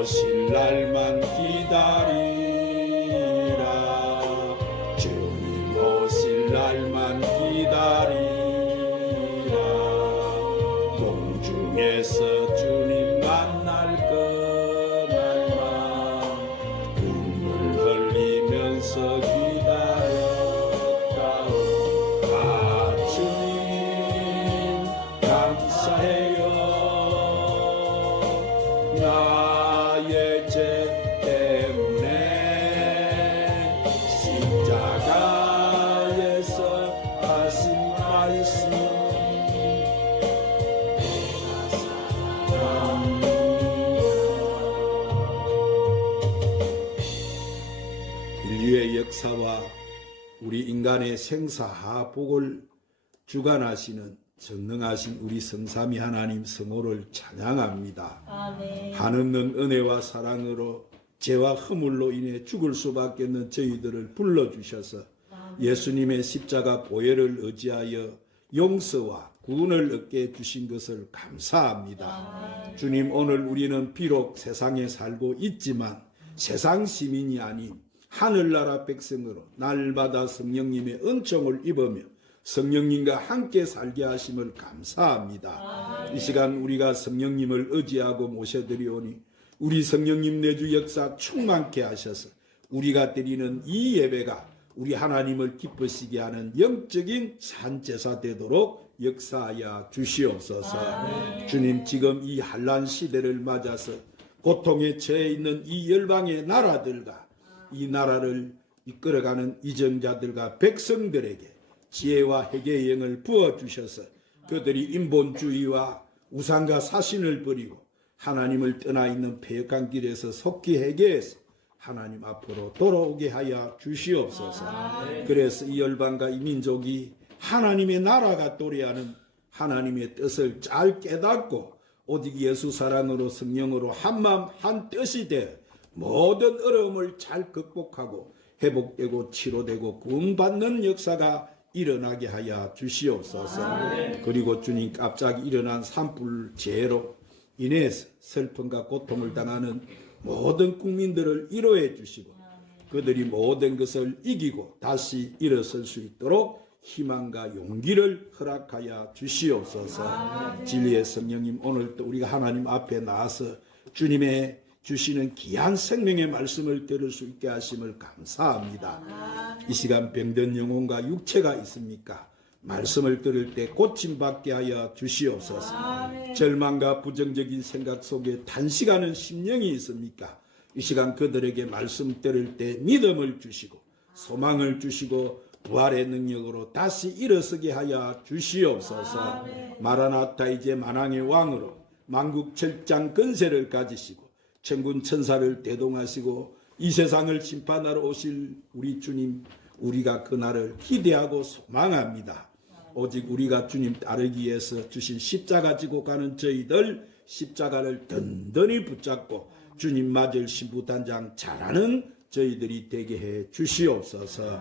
오실 날만 기다리라. 주님 오실 날만 기다리라. 공중에서 주님 만날 그날만 눈물 흘리면서 기다렸다오. 아 주님 감사해요. 나의 죄 때문에 십자가에서 하신 말씀 인류의 역사와 우리 인간의 생사하복을 주관하시는 전능하신 우리 성삼위 하나님 성호를 찬양합니다. 아멘. 한없는 은혜와 사랑으로 죄와 허물로 인해 죽을 수밖에 없는 저희들을 불러주셔서 예수님의 십자가 보혈을 의지하여 용서와 구원을 얻게 해주신 것을 감사합니다. 주님, 오늘 우리는 비록 세상에 살고 있지만 세상 시민이 아닌 하늘나라 백성으로 날마다 성령님의 은총을 입으며 성령님과 함께 살게 하심을 감사합니다. 이 시간 우리가 성령님을 의지하고 모셔드리오니 우리 성령님 내주 역사 충만케 하셔서 우리가 드리는 이 예배가 우리 하나님을 기쁘시게 하는 영적인 산제사 되도록 역사하여 주시옵소서. 주님, 지금 이 환난 시대를 맞아서 고통에 처해 있는 이 열방의 나라들과 이 나라를 이끌어가는 이정자들과 백성들에게 지혜와 회개의 영을 부어주셔서 그들이 인본주의와 우상과 사신을 버리고 하나님을 떠나 있는 패역한 길에서 속히 회개해서 하나님 앞으로 돌아오게 하여 주시옵소서. 그래서 이 열방과 이 민족이 하나님의 나라가 도래하는 하나님의 뜻을 잘 깨닫고 오직 예수 사랑으로 성령으로 한마음 한뜻이 되어 모든 어려움을 잘 극복하고 회복되고 치료되고 구원받는 역사가 일어나게 하여 주시옵소서. 그리고 주님, 갑자기 일어난 산불 재해로 인해서 슬픔과 고통을 당하는 모든 국민들을 위로해 주시고 그들이 모든 것을 이기고 다시 일어설 수 있도록 희망과 용기를 허락하여 주시옵소서. 진리의 성령님, 오늘도 우리가 하나님 앞에 나와서 주님의 주시는 귀한 생명의 말씀을 들을 수 있게 하심을 감사합니다. 이 시간 병든 영혼과 육체가 있습니까? 말씀을 들을 때 고침받게 하여 주시옵소서. 절망과 부정적인 생각 속에 단식하는 심령이 있습니까? 이 시간 그들에게 말씀 들을 때 믿음을 주시고 소망을 주시고 부활의 능력으로 다시 일어서게 하여 주시옵소서. 마라나타, 이제 만왕의 왕으로 만국 절장 권세를 가지시고 천군 천사를 대동하시고 이 세상을 심판하러 오실 우리 주님, 우리가 그날을 기대하고 소망합니다. 오직 우리가 주님 따르기 위해서 주신 십자가 지고 가는 저희들 십자가를 든든히 붙잡고 주님 맞을 신부단장 잘하는 저희들이 되게 해 주시옵소서.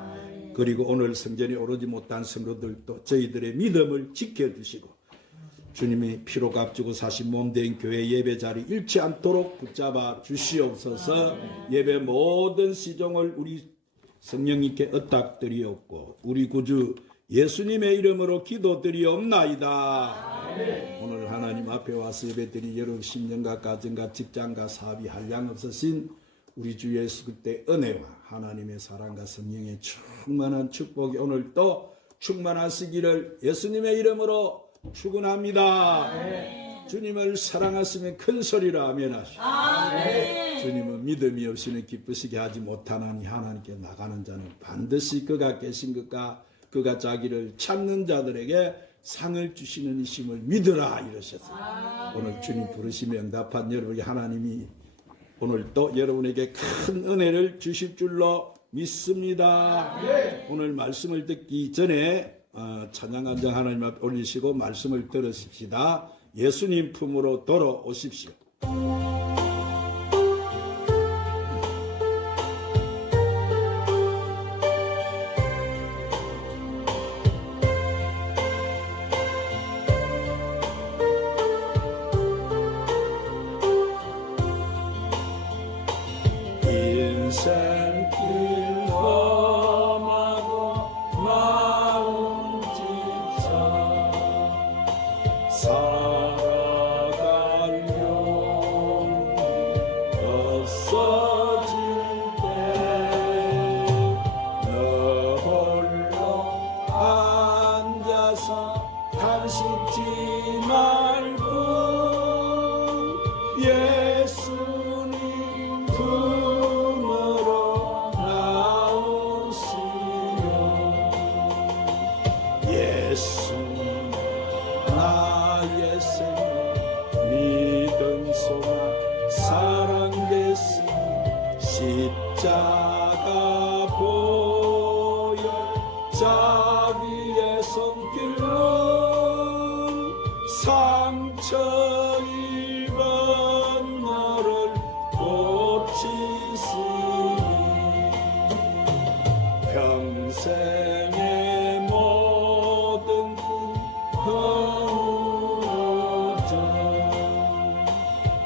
그리고 오늘 성전에 오르지 못한 성도들도 저희들의 믿음을 지켜주시고 주님의 피로 값지고 사신 몸된 교회 예배 자리 잃지 않도록 붙잡아 주시옵소서. 예배 모든 시종을 우리 성령님께 의탁드리옵고 우리 구주 예수님의 이름으로 기도드리옵나이다. 오늘 하나님 앞에 와서 예배드린 여러분 심령과 가정과 직장과 사업이 한량없으신 우리 주 예수 그리스도의 은혜와 하나님의 사랑과 성령의 충만한 축복이 오늘 또 충만하시기를 예수님의 이름으로 축원합니다. 주님을 사랑하시면 큰 소리로 아멘 하시오. 주님은 믿음이 없이는 기쁘시게 하지 못하나니 하나님께 나가는 자는 반드시 그가 계신 것과 그가 자기를 찾는 자들에게 상을 주시는 이심을 믿으라 이러셨어요. 오늘 주님 부르시며 응답한 여러분이 하나님이 오늘 또 여러분에게 큰 은혜를 주실 줄로 믿습니다. 오늘 말씀을 듣기 전에 찬양 한 장 하나님 앞에 올리시고 말씀을 들으십시다. 예수님 품으로 돌아오십시오.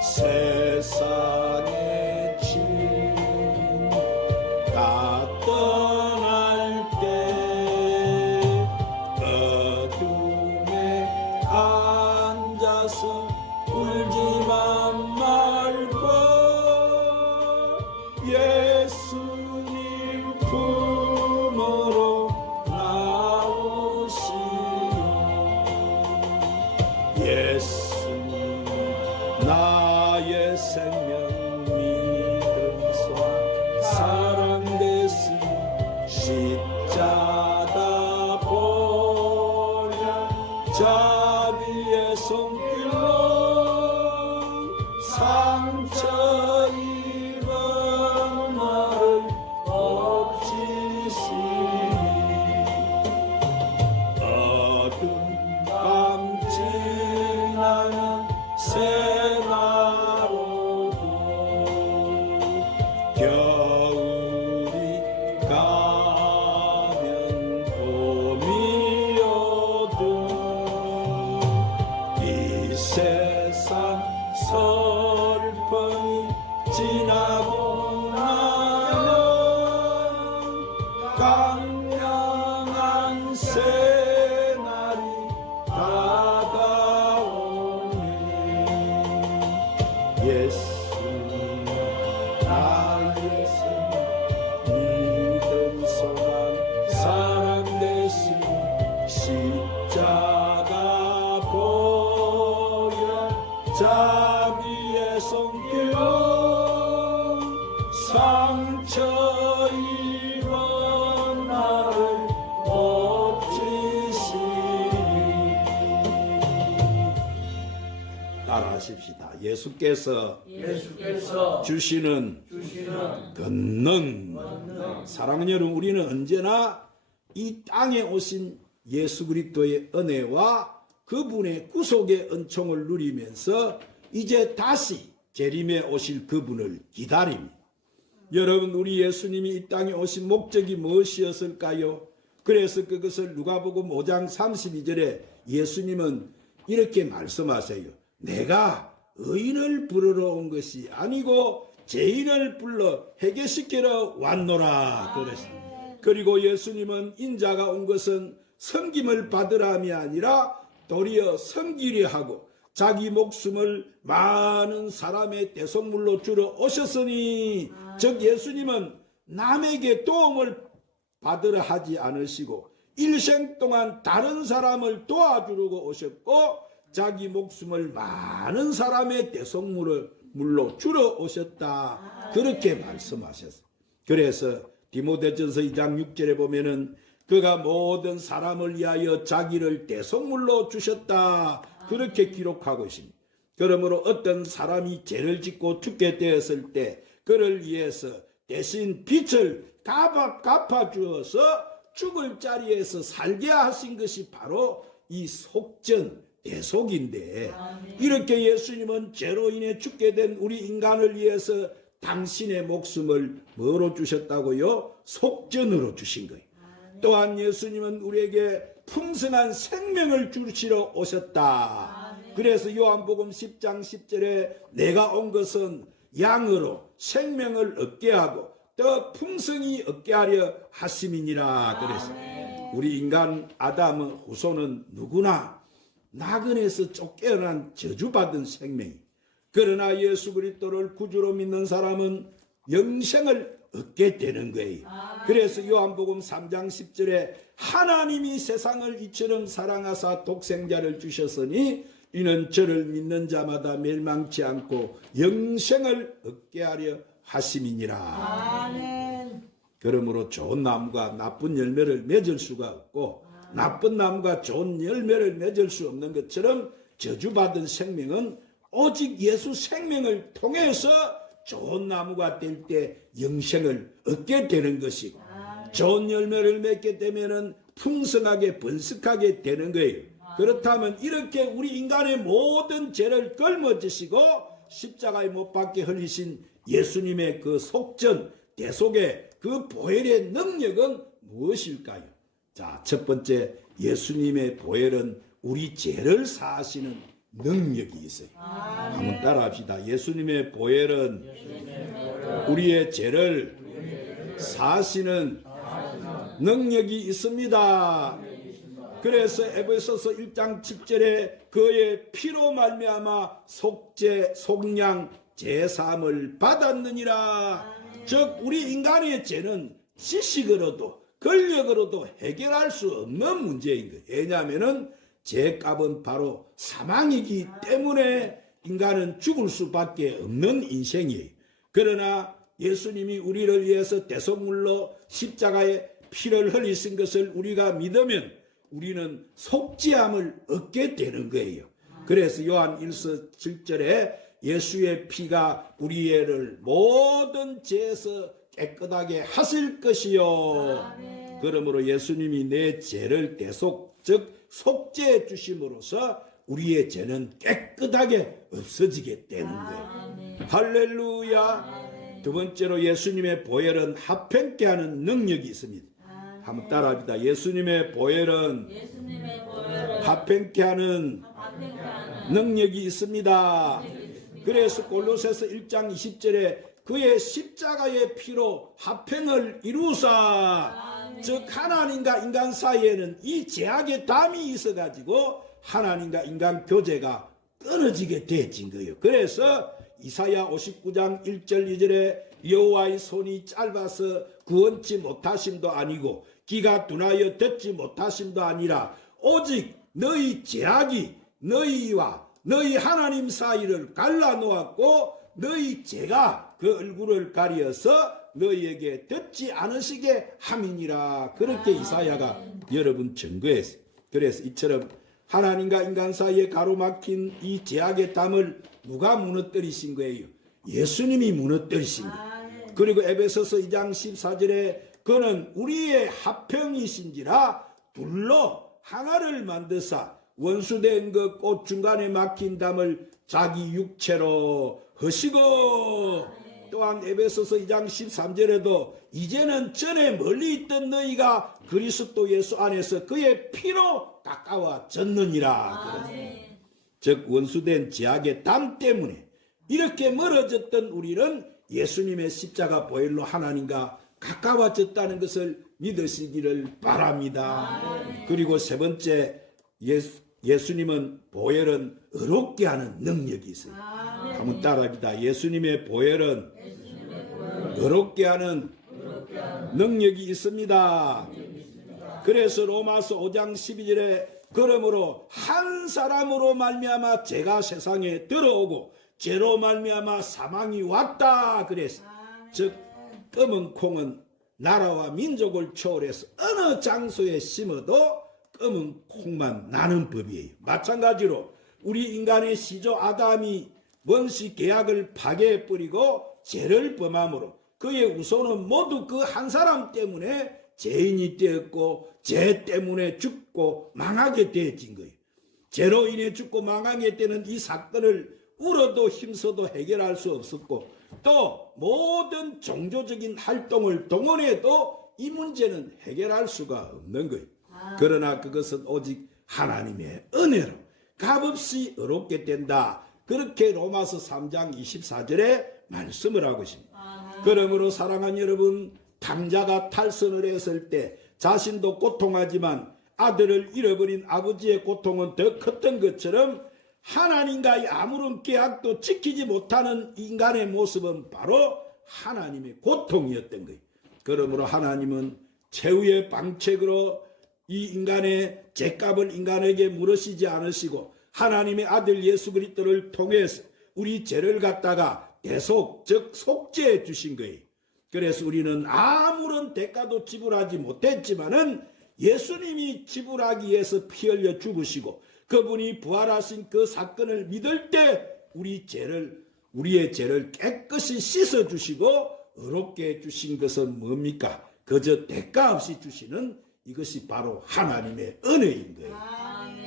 세상의 짐 다 떠날 때 어둠에 앉아서 울지만 말고 예수님 품으로 나오시오. 예수님 나의 생명 믿음과 사랑 대신 십자가 보려 자비의 손길로 상처 입은 나를 엎치시니 어둠 밤 지나는 새나로도 겨울이 가면 봄이 오도 이 세상 슬픔이 지나고 나면 강렬한 새날이 다가오네. 예수님 나의 생명 믿음 소망 사랑 대신 십자가 보여 자비의 손길로 상처 입은 나를 엎치시니. 따라하십시다. 예수께서 주시는 권능. 사랑하는 여러분, 우리는 언제나 이 땅에 오신 예수 그리스도의 은혜와 그분의 구속의 은총을 누리면서 이제 다시 재림에 오실 그분을 기다립니다. 여러분, 우리 예수님이 이 땅에 오신 목적이 무엇이었을까요? 그래서 그것을 누가복음 5장 32절에 예수님은 이렇게 말씀하세요. 내가 의인을 부르러 온 것이 아니고 죄인을 불러 회개시키러 왔노라 그랬습니다. 그리고 예수님은 인자가 온 것은 섬김을 받으라 함이 아니라 도리어 섬기려 하고 자기 목숨을 많은 사람의 대속물로 주러 오셨으니, 즉 예수님은 남에게 도움을 받으려 하지 않으시고 일생 동안 다른 사람을 도와주려고 오셨고 자기 목숨을 많은 사람의 대속물로 주러 오셨다. 그렇게 말씀하셨어요. 그래서 디모데전서 2장 6절에 보면은 그가 모든 사람을 위하여 자기를 대속물로 주셨다. 그렇게 기록하고 있습니다. 그러므로 어떤 사람이 죄를 짓고 죽게 되었을 때 그를 위해서 대신 빚을 갚아주어서 죽을 자리에서 살게 하신 것이 바로 이 속전 대속인데, 이렇게 예수님은 죄로 인해 죽게 된 우리 인간을 위해서 당신의 목숨을 뭐로 주셨다고요? 속전으로 주신 거예요. 또한 예수님은 우리에게 풍성한 생명을 주시러 오셨다. 그래서 요한복음 10장 10절에 내가 온 것은 양으로 생명을 얻게 하고 더 풍성히 얻게 하려 하심이니라 그랬어요. 우리 인간 아담의 후손은 누구나 나그네에서 쫓겨난 저주받은 생명이, 그러나 예수 그리스도를 구주로 믿는 사람은 영생을 얻게 되는 거예요. 그래서 요한복음 3장 10절에 하나님이 세상을 이처럼 사랑하사 독생자를 주셨으니 이는 저를 믿는 자마다 멸망치 않고 영생을 얻게 하려 하심이니라. 아멘. 그러므로 좋은 나무가 나쁜 열매를 맺을 수가 없고 나쁜 나무가 좋은 열매를 맺을 수 없는 것처럼 저주받은 생명은 오직 예수 생명을 통해서 좋은 나무가 될 때 영생을 얻게 되는 것이고, 좋은 열매를 맺게 되면은 풍성하게 번식하게 되는 거예요. 그렇다면 이렇게 우리 인간의 모든 죄를 걸머지시고 십자가에 못 박게 흘리신 예수님의 그 속전 대속의 그 보혈의 능력은 무엇일까요? 자, 첫 번째, 예수님의 보혈은 우리 죄를 사하시는 능력이 있어요. 한번 따라합시다. 예수님의 보혈은 우리의 죄를 사하시는 능력이 있습니다. 그래서 에베소서 1장 10절에 그의 피로 말미암아 속죄 속량 제사함을 받았느니라. 즉 우리 인간의 죄는 지식으로도 권력으로도 해결할 수 없는 문제인 거예요. 왜냐하면은 죄값은 바로 사망이기 때문에 인간은 죽을 수밖에 없는 인생이에요. 그러나 예수님이 우리를 위해서 대속물로 십자가에 피를 흘리신 것을 우리가 믿으면 우리는 속죄함을 얻게 되는 거예요. 그래서 요한 1서 7절에 예수의 피가 우리를 모든 죄에서 깨끗하게 하실 것이요. 그러므로 예수님이 내 죄를 대속 즉 속죄해 주심으로써 우리의 죄는 깨끗하게 없어지게 되는 거예요. 할렐루야. 두 번째로 예수님의 보혈은 합행케 하는 능력이 있습니다. 한번 따라합니다. 예수님의 보혈은 합행케 하는 능력이 있습니다. 그래서 골로새서 1장 20절에 그의 십자가의 피로 합행을 이루사, 즉 하나님과 인간 사이에는 이 죄악의 담이 있어가지고 하나님과 인간 교제가 끊어지게 되어진 거예요. 그래서 이사야 59장 1절 2절에 여호와의 손이 짧아서 구원치 못하심도 아니고 귀가 둔하여 듣지 못하심도 아니라 오직 너희 죄악이 너희와 너희 하나님 사이를 갈라놓았고 너희 죄가 그 얼굴을 가리어서 너희에게 듣지 않으시게 함이니라. 그렇게 이사야가 여러분 증거했어요. 그래서 이처럼 하나님과 인간 사이에 가로막힌 이 죄악의 담을 누가 무너뜨리신 거예요? 예수님이 무너뜨리신 거예요. 그리고 에베소서 2장 14절에 그는 우리의 합평이신지라 둘로 하나를 만드사 원수된 그 꽃 중간에 막힌 담을 자기 육체로 하시고, 또한 에베소서 2장 13절에도 이제는 전에 멀리 있던 너희가 그리스도 예수 안에서 그의 피로 가까워졌느니라. 즉 원수된 죄악의 담 때문에 이렇게 멀어졌던 우리는 예수님의 십자가 보혈로 하나님과 가까워졌다는 것을 믿으시기를 바랍니다. 그리고 세 번째, 예수님은 보혈은 의롭게 하는 능력이 있어요. 한번 따라합니다. 예수님의 보혈은 의롭게 하는 능력이 있습니다. 그래서 로마서 5장 12절에 그러므로 한 사람으로 말미암아 죄가 세상에 들어오고 죄로 말미암아 사망이 왔다 그랬어. 즉 검은 콩은 나라와 민족을 초월해서 어느 장소에 심어도 검은 콩만 나는 법이에요. 마찬가지로 우리 인간의 시조 아담이 원시 계약을 파괴해버리고 죄를 범함으로 그의 후손은 모두 그 한 사람 때문에 죄인이 되었고 죄 때문에 죽고 망하게 되어진 거예요. 죄로 인해 죽고 망하게 되는 이 사건을 울어도 힘써도 해결할 수 없었고 또 모든 종교적인 활동을 동원해도 이 문제는 해결할 수가 없는 거예요. 그러나 그것은 오직 하나님의 은혜로 값없이 의롭게 된다. 그렇게 로마서 3장 24절에 말씀을 하고 있습니다. 그러므로 사랑하는 여러분, 탕자가 탈선을 했을 때 자신도 고통하지만 아들을 잃어버린 아버지의 고통은 더 컸던 것처럼 하나님과의 아무런 계약도 지키지 못하는 인간의 모습은 바로 하나님의 고통이었던 거예요. 그러므로 하나님은 최후의 방책으로 이 인간의 죄값을 인간에게 물으시지 않으시고 하나님의 아들 예수 그리스도를 통해서 우리 죄를 갖다가 대속 즉 속죄해 주신 거예요. 그래서 우리는 아무런 대가도 지불하지 못했지만은 예수님이 지불하기 위해서 피 흘려 죽으시고 그분이 부활하신 그 사건을 믿을 때 우리의 죄를 깨끗이 씻어 주시고 의롭게 해 주신 것은 뭡니까? 그저 대가 없이 주시는 이것이 바로 하나님의 은혜인 거예요.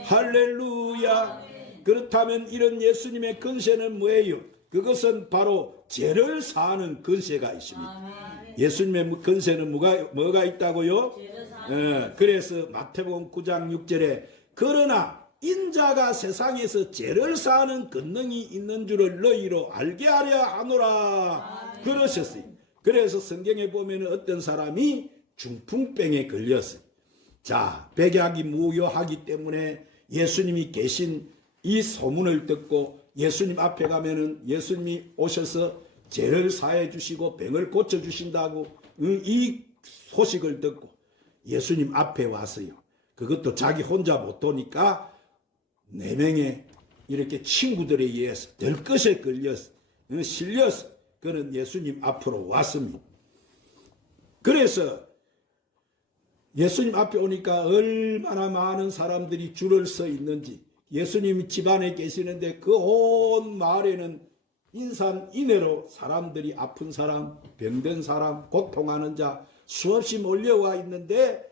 할렐루야. 그렇다면 이런 예수님의 근세는 뭐예요? 그것은 바로 죄를 사하는 근세가 있습니다. 예수님의 근세는 뭐가 있다고요? 그래서 마태복음 9장 6절에 그러나 인자가 세상에서 죄를 사하는 권능이 있는 줄을 너희로 알게 하려 하노라. 그러셨어요. 그래서 성경에 보면 어떤 사람이 중풍병에 걸렸어요. 자, 백약이 무효하기 때문에 예수님이 계신 이 소문을 듣고 예수님 앞에 가면은 예수님이 오셔서 죄를 사해 주시고 병을 고쳐 주신다고 이 소식을 듣고 예수님 앞에 왔어요. 그것도 자기 혼자 못 오니까 4명의 이렇게 친구들에 의해서 들것에 걸려서 실려서 그는 예수님 앞으로 왔습니다. 그래서 예수님 앞에 오니까 얼마나 많은 사람들이 줄을 서 있는지, 예수님 집안에 계시는데 그 온 마을에는 인산인해로 사람들이, 아픈 사람, 병든 사람, 고통하는 자 수없이 몰려와 있는데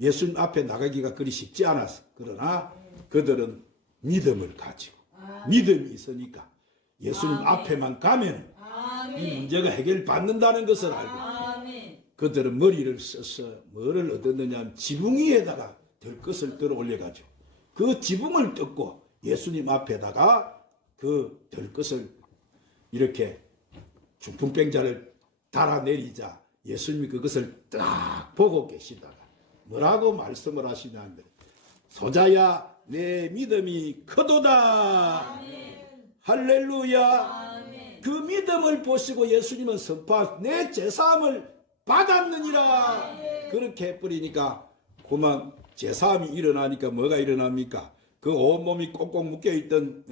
예수님 앞에 나가기가 그리 쉽지 않았어. 그러나 그들은 믿음을 가지고 믿음이 있으니까 예수님 앞에만 가면 이 문제가 해결받는다는 것을 알고 그들은 머리를 써서 뭐를 얻었느냐 하면 지붕 위에다가 들것을 들어 올려가지고 그 지붕을 뜯고 예수님 앞에다가 그 들것을 이렇게 중풍병자를 달아내리자 예수님이 그것을 딱 보고 계시다가 뭐라고 말씀을 하시냐면 소자야 내 믿음이 크도다. 할렐루야. 그 믿음을 보시고 예수님은 선포하 내 죄사함을 받았느니라. 그렇게 해버리니까 그만 죄사함이 일어나니까 뭐가 일어납니까? 그 온몸이 꼭꼭 묶여있던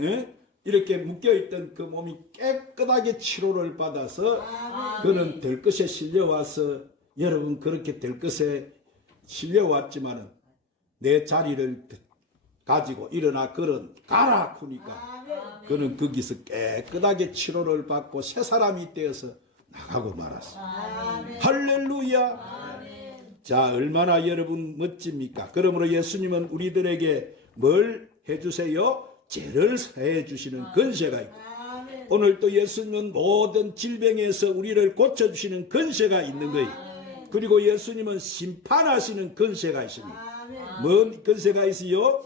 이렇게 묶여있던 그 몸이 깨끗하게 치료를 받아서 그는 들것에 실려와서 여러분 그렇게 들것에 실려왔지만은 내 자리를 가지고 일어나 그는 가라 하니까 그는 거기서 깨끗하게 치료를 받고 새 사람이 되어서 나가고 말았어. 할렐루야. 자, 얼마나 여러분 멋집니까? 그러므로 예수님은 우리들에게 뭘 해주세요? 죄를 사해 주시는 권세가 있고 오늘 또 예수님은 모든 질병에서 우리를 고쳐주시는 권세가 있는 거예요. 그리고 예수님은 심판하시는 권세가 있습니다. 뭔 권세가 있어요?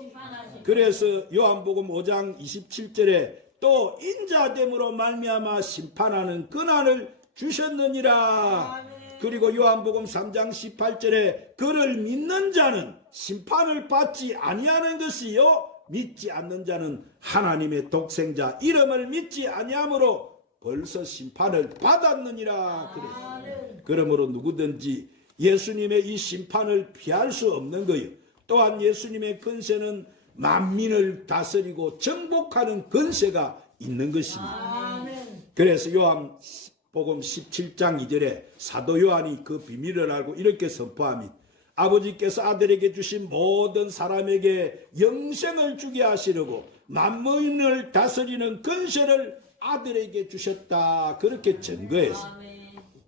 그래서 요한복음 5장 27절에 또 인자됨으로 말미암아 심판하는 권한을 주셨느니라. 그리고 요한복음 3장 18절에 그를 믿는 자는 심판을 받지 아니하는 것이요 믿지 않는 자는 하나님의 독생자 이름을 믿지 아니하므로 벌써 심판을 받았느니라. 그래. 그러므로 누구든지 예수님의 이 심판을 피할 수 없는 거예요. 또한 예수님의 권세는 만민을 다스리고 정복하는 권세가 있는 것입니다. 그래서 요한복음 17장 2절에 사도 요한이 그 비밀을 알고 이렇게 선포합니다. 아버지께서 아들에게 주신 모든 사람에게 영생을 주게 하시려고 만민을 다스리는 권세를 아들에게 주셨다. 그렇게 증거해서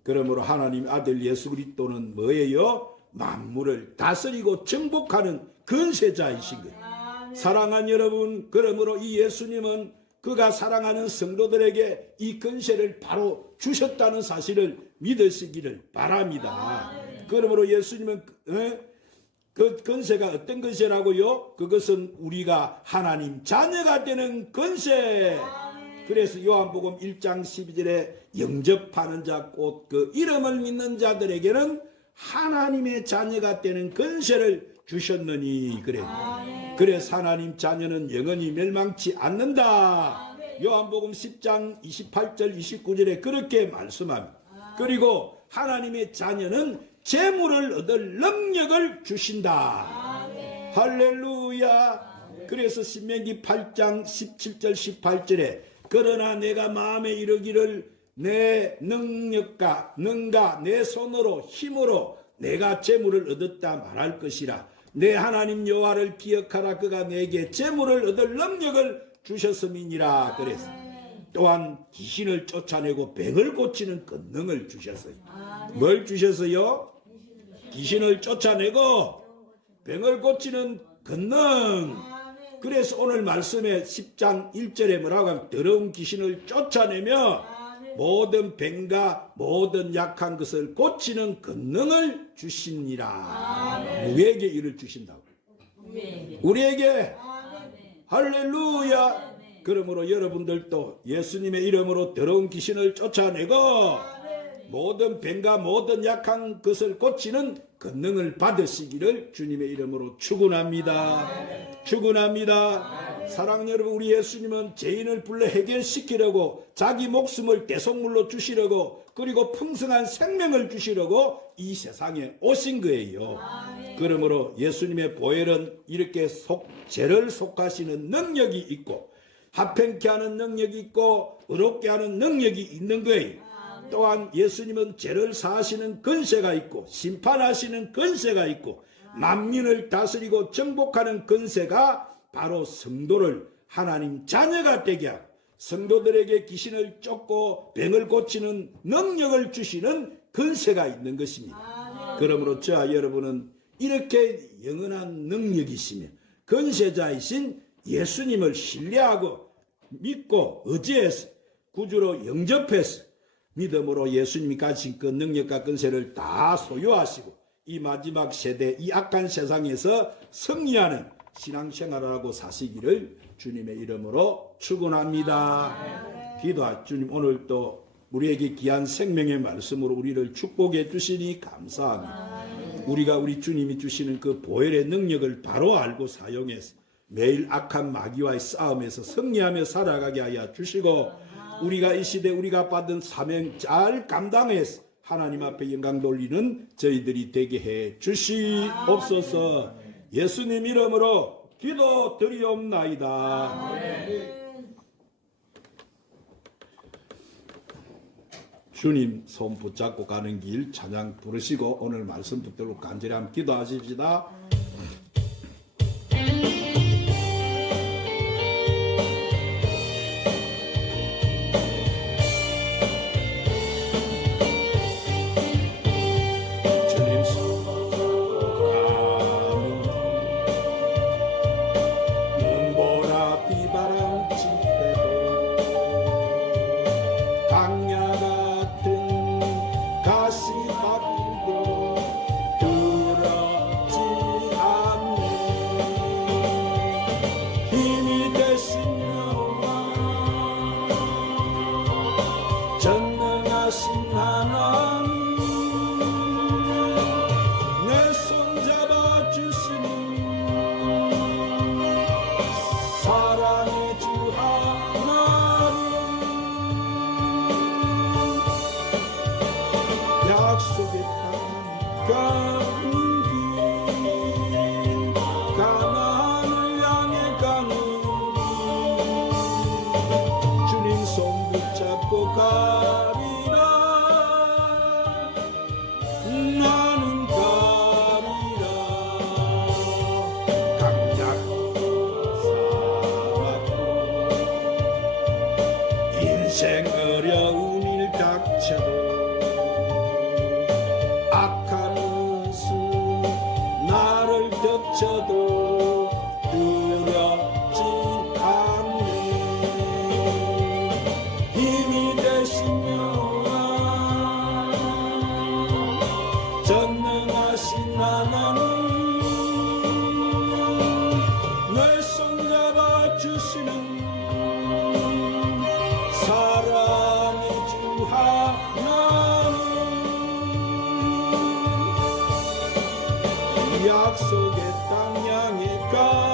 그러므로 하나님 아들 예수 그리스도는 뭐예요? 만물을 다스리고 정복하는 권세자이신 거예요. 사랑하는 여러분, 그러므로 이 예수님은 그가 사랑하는 성도들에게 이 권세를 바로 주셨다는 사실을 믿으시기를 바랍니다. 그러므로 예수님은 그 권세가 어떤 권세라고요? 그것은 우리가 하나님 자녀가 되는 권세. 그래서 요한복음 1장 12절에 영접하는 자 곧 그 이름을 믿는 자들에게는 하나님의 자녀가 되는 권세를 주셨느니 그래. 그래서 하나님 자녀는 영원히 멸망치 않는다. 요한복음 10장 28절 29절에 그렇게 말씀합니다. 그리고 하나님의 자녀는 재물을 얻을 능력을 주신다. 할렐루야. 그래서 신명기 8장 17절 18절에 그러나 내가 마음에 이르기를 내 능력과 능가 내 손으로 힘으로 내가 재물을 얻었다 말할 것이라. 내 하나님 여호와를 기억하라. 그가 내게 재물을 얻을 능력을 주셨음이니라. 그래서 또한 귀신을 쫓아내고 병을 고치는 권능을 주셨어요. 뭘 주셨어요? 귀신을 쫓아내고 병을 고치는 권능. 그래서 오늘 말씀에 10장 1절에 뭐라고 하면 더러운 귀신을 쫓아내며 모든 병과 모든 약한 것을 고치는 권능을 주시니라. 누구에게 이를 주신다고? 우리에게. 할렐루야. 그러므로 여러분들도 예수님의 이름으로 더러운 귀신을 쫓아내고 모든 병과 모든 약한 것을 고치는 권능을 받으시기를 주님의 이름으로 축원합니다. 축원합니다. 사랑하는 여러분, 우리 예수님은 죄인을 불러 해결시키려고 자기 목숨을 대속물로 주시려고 그리고 풍성한 생명을 주시려고 이 세상에 오신 거예요. 그러므로 예수님의 보혈은 이렇게 죄를 속하시는 능력이 있고 합행케 하는 능력이 있고 의롭게 하는 능력이 있는 거예요. 또한 예수님은 죄를 사하시는 권세가 있고 심판하시는 권세가 있고 만민을 다스리고 정복하는 권세가 바로 성도를 하나님 자녀가 되게 하고 성도들에게 귀신을 쫓고 병을 고치는 능력을 주시는 권세가 있는 것입니다. 그러므로 저와 여러분은 이렇게 영원한 능력이시며 권세자이신 예수님을 신뢰하고 믿고 의지해서 구주로 영접해서 믿음으로 예수님이 가진 그 능력과 권세를 다 소유하시고 이 마지막 세대, 이 악한 세상에서 승리하는 신앙생활을 하고 사시기를 주님의 이름으로 축원합니다. 기도하 주님, 오늘 또 우리에게 귀한 생명의 말씀으로 우리를 축복해 주시니 감사합니다. 우리가 우리 주님이 주시는 그 보혈의 능력을 바로 알고 사용해서 매일 악한 마귀와의 싸움에서 승리하며 살아가게 하여 주시고 우리가 이 시대 우리가 받은 사명 잘 감당해서 하나님 앞에 영광 돌리는 저희들이 되게 해 주시옵소서. 예수님 이름으로 기도 드리옵나이다. 주님 손 붙잡고 가는 길 찬양 부르시고 오늘 말씀 붙들고 간절히 한번 기도하십시다. 인생 어려운 일 닥쳐도 악한 것은 나를 덮쳐도 두렵지 않네. 힘이 되시며 전능하신 하나님 내 손잡아 주시는 사랑의 주 하나님 약속의 땅 향해 가